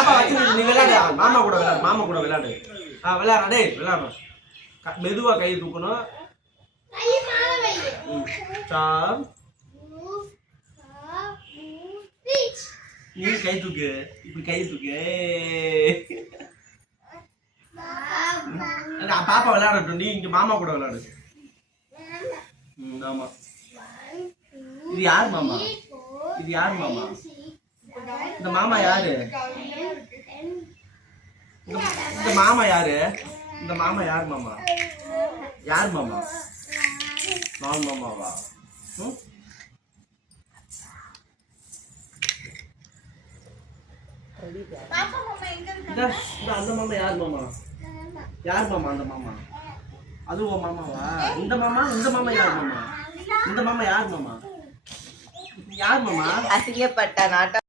பாப்பா வச்சு நீ விளையாடு, மாமா கூட விளையாடு, மாமா கூட விளையாடு. விளையாடுறா டேய், விளையாடுறா. மெதுவா கை தூக்கணும். ஸ்டாப். நீ கை தூக்கு, இப்படி கை தூக்கு. பாப்பா விளையாடட்டும், நீ இங்க மாமா கூட விளையாடு. ஆமா. இது யார் மாமா? இது யார் மாமா? இந்த மாமா யாரு? இந்த மாமா யாரு? இந்த மாமா யார் மாமா? யார் மாமா? நான் மாமாவா? அந்த மாமா யார் மாமா? யார் மாமா அந்த மாமா? அது உன் மாமாவா? இந்த மாமா, இந்த மாமா யார் மாமா? இந்த மாமா யார் மாமா? யார் மாமா? அசிங்கப்பட்ட நாட்டம்.